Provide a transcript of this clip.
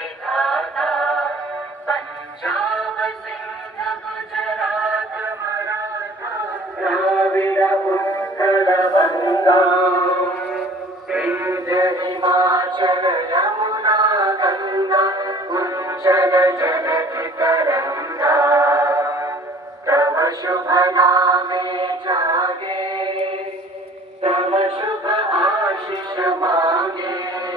विधाता पंजाब सिंध गुजरात मराठा द्राविड उत्कल गंगा विंध्य हिमाचल यमुना गंगा उज्जल जलधि तरंगा तव शुभ नामे जागे तव शुभ आशीष मांगे।